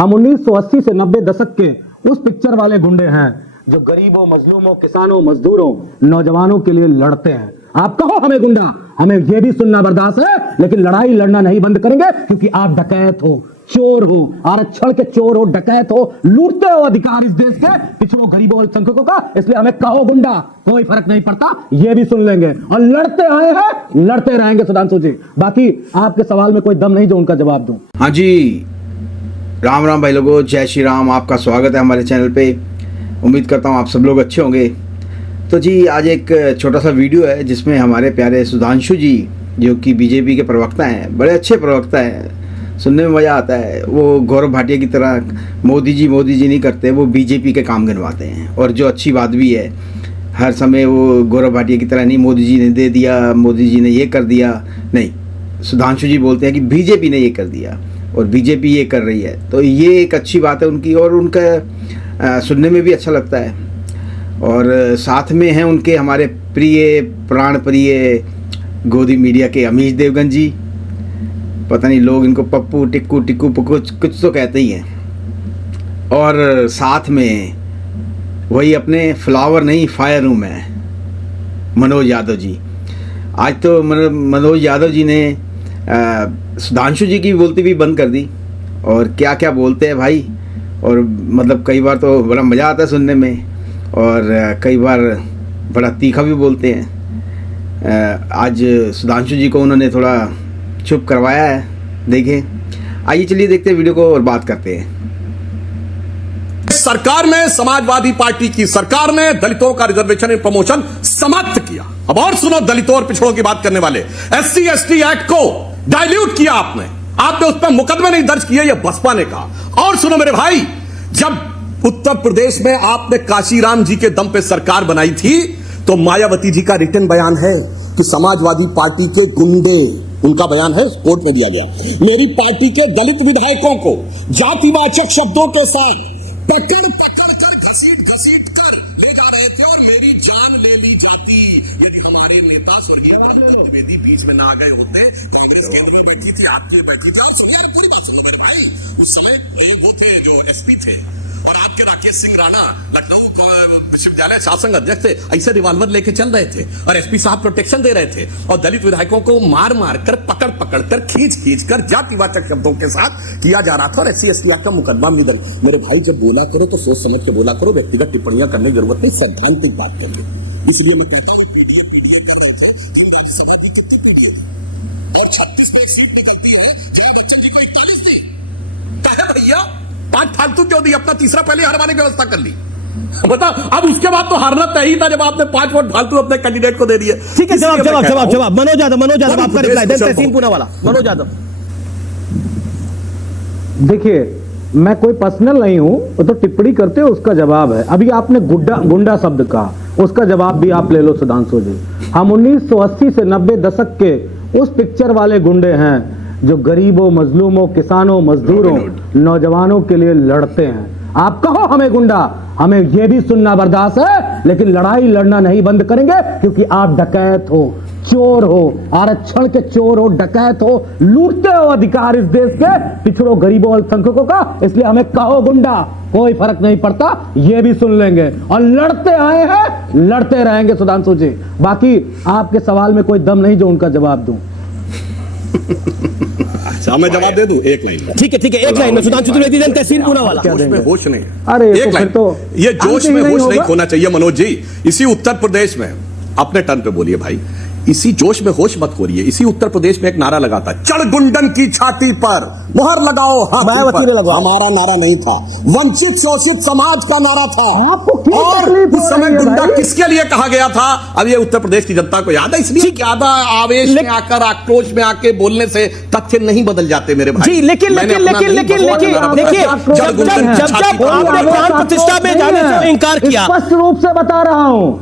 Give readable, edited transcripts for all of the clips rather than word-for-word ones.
हम 1980 से 90 दशक के उस पिक्चर वाले गुंडे हैं जो गरीबों, मजलूमों, किसानों, मजदूरों, नौजवानों के लिए लड़ते हैं। आप कहो हमें गुंडा, हमें यह भी सुनना बर्दाश्त है, लेकिन लड़ाई लड़ना नहीं बंद करेंगे, क्योंकि आप डकैत हो, चोर हो, आरक्षण के चोर हो, डकैत हो, लूटते हो अधिकार इस देश के पिछड़ों, गरीबों, अल्पसंख्यकों का। इसलिए हमें कहो गुंडा, कोई फर्क नहीं पड़ता, ये भी सुन लेंगे और लड़ते आए हैं, लड़ते रहेंगे सुधांशु जी। बाकी आपके सवाल में कोई दम नहीं जो उनका जवाब दूं। हाँ जी, राम राम भाई लोगों, जय श्री राम। आपका स्वागत है हमारे चैनल पे। उम्मीद करता हूँ आप सब लोग अच्छे होंगे। तो जी, आज एक छोटा सा वीडियो है जिसमें हमारे प्यारे सुधांशु जी, जो कि बीजेपी के प्रवक्ता हैं, बड़े अच्छे प्रवक्ता हैं, सुनने में मज़ा आता है। वो गौरव भाटिया की तरह मोदी जी नहीं करते, वो बीजेपी के काम गिनवाते हैं। और जो अच्छी बात भी है, हर समय वो गौरव भाटिया की तरह नहीं मोदी जी ने दे दिया, मोदी जी ने ये कर दिया, नहीं, सुधांशु जी बोलते हैं कि बीजेपी ने ये कर दिया और बीजेपी ये कर रही है। तो ये एक अच्छी बात है उनकी, और उनका सुनने में भी अच्छा लगता है। और साथ में हैं उनके हमारे प्रिय, प्राण प्रिय गोदी मीडिया के अमीश देवगन जी। पता नहीं लोग इनको पप्पू, टिक्कू, कुछ तो कहते ही हैं। और साथ में वही अपने फ्लावर नहीं फायर रूम है, मनोज यादव जी। आज तो मनोज यादव जी ने सुधांशु जी की बोलती भी बंद कर दी। और क्या क्या बोलते हैं भाई, और मतलब कई बार तो बड़ा मज़ा आता है सुनने में, और कई बार बड़ा तीखा भी बोलते हैं। आज सुधांशु जी को उन्होंने थोड़ा चुप करवाया है। देखें, आइए चलिए देखते हैं वीडियो को और बात करते हैं। सरकार में, समाजवादी पार्टी की सरकार ने दलितों का रिजर्वेशन एंड प्रमोशन समाप्त किया। अब और सुनो, दलितों और पिछड़ों की बात करने वाले, SC ST एक्ट को डाइल्यूट किया आपने उस पर मुकदमे नहीं दर्ज किए, ये बसपा ने कहा। और सुनो मेरे भाई, जब उत्तर प्रदेश में आपने काशीराम जी के दम पे सरकार बनाई थी, तो मायावती जी का रिटर्न बयान है कि समाजवादी पार्टी के गुंडे, उनका बयान है, कोर्ट में दिया गया, मेरी पार्टी के दलित विधायकों को जातिवाचक शब्दों के साथ पकड़ कर, घसीट कर ले जा रहे थे और मेरी जान ले ली जाती यदि हमारे नेता स्वर्गीय द्विवेदी बीच में ना आ गए होते। तो बैठी थी, आपकी बैठी थी। और सुनिए, पूरी बात सुनो मेरे भाई, उस समय वो थे जो SP थे, और आपके राकेश सिंह राणा लखनऊ विश्वविद्यालय शासन अध्यक्ष थे, ऐसे रिवॉल्वर लेके चल रहे थे और SP साहब प्रोटेक्शन दे रहे थे, और दलित विधायकों को मार कर, पकड़ कर, खींच कर जातिवाचक शब्दों के साथ किया जा रहा था। और SC ST का मुकदमा भी दर्ज। मेरे भाई, जब बोला करो तो सोच समझ के बोला करो, व्यक्तिगत टिप्पणियां करने की जरूरत नहीं, सैद्धांतिक बात करिए। इसलिए मैं कहता हूँ, पीडीए कर रहे थे, जिन राज्यसभा की कितनी पीडीए और 36 में सीट निकलती है, जया बच्चन जी को 41 थी। कहे भैया 5 फालतू क्यों दी, अपना तीसरा पहले हरवाने की व्यवस्था कर ली। बता, अब उसके बाद तो हारना तय ही था जब आपने 5 वोट फालतू अपने कैंडिडेट को दे दिए। ठीक है, जवाब मनोज यादव आपका रिप्लाई, तहसीन पूना वाला मनोज यादव। देखिए, मैं कोई पर्सनल नहीं हूं, वो तो टिप्पणी करते हो, उसका जवाब है। अभी आपने गुंडा शब्द कहा, उसका जवाब भी आप ले लो सुधांशु जी। हम 1980 से 90 दशक के उस पिक्चर वाले गुंडे हैं जो गरीबों, मजलूमों, किसानों, मजदूरों, नौजवानों के लिए लड़ते हैं। आप कहो हमें गुंडा, हमें यह भी सुनना बर्दाश्त है, लेकिन लड़ाई लड़ना नहीं बंद करेंगे, क्योंकि आप डकैत हो, चोर हो, आरक्षण के चोर हो, डकैत हो, लूटते हो अधिकार इस देश के पिछड़ों, गरीबों, अल्पसंख्यकों का। इसलिए हमें कहो गुंडा, कोई फर्क नहीं पड़ता, ये भी सुन लेंगे और लड़ते आए हैं, लड़ते रहेंगे सुधांशु जी। बाकी आपके सवाल में कोई दम नहीं जो उनका जवाब दूं। अच्छा, मैं जवाब दे दूं एक लाइन। ठीक है, एक लाइन में सुधांशु त्रिवेदी, तहसीन पूना वाला। जोश में होश नहीं। अरे एक लाइन, तो ये जोश में होश नहीं खोना चाहिए मनोज जी। इसी उत्तर प्रदेश में, अपने टर्न पे बोलिए भाई, इसी जोश में होश मत खोलिए। इसी उत्तर प्रदेश में एक नारा लगा था, चढ़ गुंडन की छाती पर मोहर लगाओ हाथी पर। हमारा नारा नहीं था, वंचित शोषित समाज का नारा था। और उस समय गुंडा किसके लिए कहा गया था, अब ये उत्तर प्रदेश की जनता को याद है। इसलिए ज्यादा आवेश में आकर, आक्रोश में आके बोलने से तथ्य नहीं बदल जाते मेरे भाई। जी, लेकिन देखिए, जब आपने प्राण प्रतिष्ठा में जाने से इनकार किया, स्पष्ट रूप से बता रहा हूं,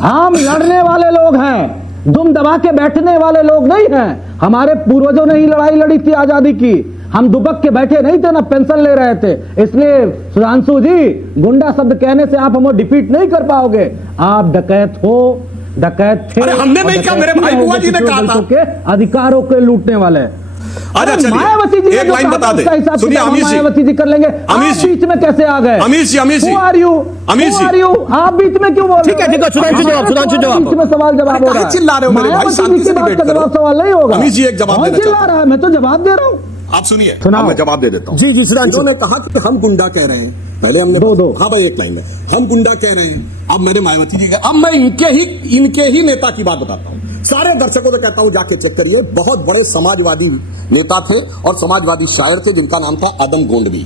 हम लड़ने वाले लोग हैं, दुम दबा के बैठने वाले लोग नहीं हैं। हमारे पूर्वजों ने ही लड़ाई लड़ी थी आजादी की, हम दुबक के बैठे नहीं थे, ना पेंशन ले रहे थे। इसलिए सुधांशु जी, गुंडा शब्द कहने से आप हमें डिफीट नहीं कर पाओगे। आप डकैत हो, डकैत थे। हमने नहीं कहा, मेरे भाई बुआ जी ने कहा था के अधिकारों के लूटने वाले। आजा अरे चलिए, मायावती जी ने एक जो लाइन कहा बता था, दे। उसका हिसाब सुनिए किताब अमीश जी, मायावती जी कर लेंगे। अमीश आप जी, बीच में कैसे आ गए? अमीश जी, अमीश जी। Who are you? Amish Who ji. are you? आप बीच में क्यों बोल रहे ठीक है, हो? ठीक है, सुधांशु जवाब, सुधांशु जवाब। बीच में सवाल जवाब हो रहा है। चिल्ला रहे हो मेरे भाई, मायावती शांति जी से की बात डिबेट का करो। जवाब सवाल नहीं होगा। अमीश जी, एक जवाब कौन देना चिल्ला चाहता रहा है? मैं तो जवाब दे रहा हूँ। आप सुनिए, सुनाओ। अब मैं जवाब दे देता हूं। जी, जी, सुधांशु। उन्होंने कहा कि हम गुंडा कह रहे हैं, पहले हमने दो। हाँ भाई, एक लाइन में हम गुंडा कह रहे हैं। अब मैंने मायावती जी अब मैं इनके ही नेता की बात बताता हूं। सारे दर्शकों से कहता हूं, जाके चेक करिए। बहुत बड़े समाजवादी नेता थे और समाजवादी शायर थे, जिनका नाम था आदम गोंडवी।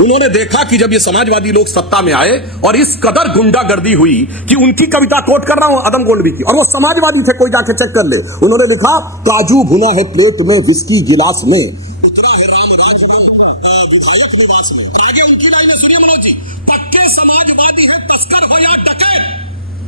उन्होंने देखा कि जब ये समाजवादी लोग सत्ता में आए और इस कदर गुंडागर्दी हुई कि उनकी कविता कोट कर रहा हूं आदम गोंडवी की, और वो समाजवादी थे, कोई जाके चेक कर ले। उन्होंने लिखा, काजू भुना है प्लेट में, विस्की गिलास में, आगे उनकी लाइन में सुनिए मनोज जी, पक्के समाजवादी है तस्कर हो या डकैत।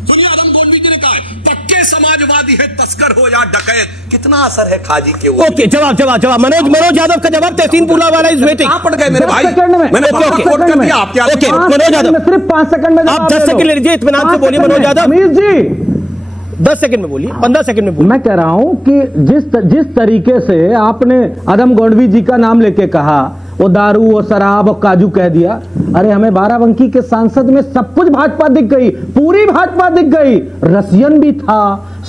सुनिए आदम गोंडवी जी ने कहा है, पक्के समाजवादी है तस्कर हो या डकैत। कितना असर है खाजी के ऊपर। ओके, जवाब मनोज यादव का जवाब। तहसीन पूना वाला इज वेटिंग। कहां पड़ गए मेरे 10 भाई? सेकंड में। मैंने ओके, ओके, कोट कर दिया आपके आगे। Okay, 5 Manoj second Yadav. में, सिर्फ 5 सेकंड में आप जवाब 10 दे दो। सेकंड ले लीजिए, इत्मीनान से 5 बोलिए सेकंड मनोज में। यादव। अमीश जी, 10 सेकंड में बोलिए, 15 सेकंड में बोलिए। मैं कह रहा हूं कि जिस तरीके से आपने आदम गोंडवी जी का नाम लेके कहा, वो दारू, वो शराब, वो काजू कह दिया। अरे हमें बाराबंकी के सांसद में सब कुछ भाजपा दिख गई, पूरी भाजपा दिख गई। रसियन भी था,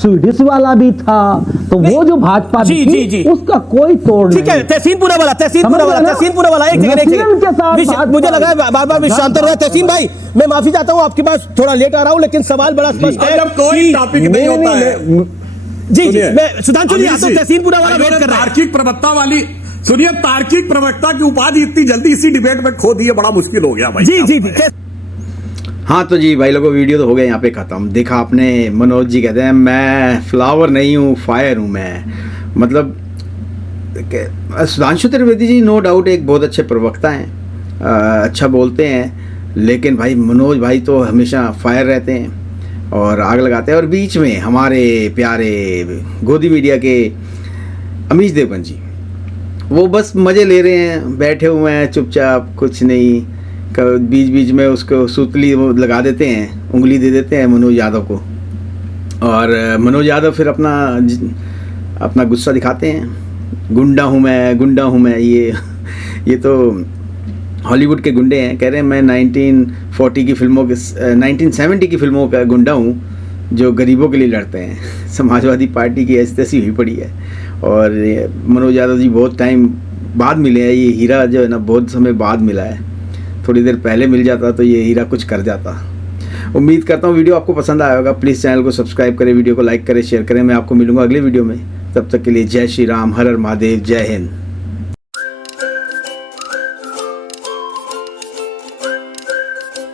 स्वीडिश वाला भी था, तो वो जो भाजपा जी, दिखी, जी, जी। उसका कोई तोड़ ठीक है, नहीं। तहसीन पूरा वाला एक समझ रहे ना? सेकंड नसीम के साथ मुझे भाजपा- लगा बार बार शांत रहा। तहसीन भाई, मैं माफी चाहता हूं, आपके पास थोड़ा लेट आ रहा हूं, लेकिन सवाल बड़ा स्पष्ट है। जब कोई टॉपिक नहीं होता है। जी, जी, सुनिए, मैं सुधांशु जी, अमीश तो तहसीन पूरा वाला वेट कर रहा है। तार्किक प्रवक्ता वाली, सुनिए, तार्किक प्रवक्ता की उपाधि इतनी जल्दी इसी डिबेट में खो दी है, बड़ा मुश्किल हो गया भाई। जी, जी, जी। हाँ तो जी भाई लोगों, वीडियो तो हो गया यहाँ पे ख़त्म। देखा आपने, मनोज जी कहते हैं मैं फ्लावर नहीं हूँ, फायर हूँ मैं। मतलब सुधांशु त्रिवेदी जी नो डाउट एक बहुत अच्छे प्रवक्ता हैं, अच्छा बोलते हैं, लेकिन भाई मनोज भाई तो हमेशा फायर रहते हैं और आग लगाते हैं। और बीच में हमारे प्यारे गोदी मीडिया के अमीश देवगन जी, वो बस मज़े ले रहे हैं, बैठे हुए हैं चुपचाप, कुछ नहीं। बीच बीच में उसको सूतली वो लगा देते हैं, उंगली दे देते हैं मनोज यादव को, और मनोज यादव फिर अपना गुस्सा दिखाते हैं। गुंडा हूँ मैं, ये तो हॉलीवुड के गुंडे हैं। कह रहे हैं मैं 1940 की फिल्मों के 1970 की फिल्मों का गुंडा हूँ जो गरीबों के लिए लड़ते हैं। समाजवादी पार्टी की ऐसी तैसी हुई पड़ी है। और मनोज यादव जी बहुत टाइम बाद मिले हैं। ये हीरा जो है ना, बहुत समय बाद मिला है। थोड़ी देर पहले मिल जाता तो ये हीरा कुछ कर जाता। उम्मीद करता हूँ वीडियो आपको पसंद आया होगा। प्लीज़ चैनल को सब्सक्राइब करें, वीडियो को लाइक करें, शेयर करें। मैं आपको मिलूंगा अगले वीडियो में। तब तक के लिए जय श्री राम, हर हर महादेव, जय हिंद।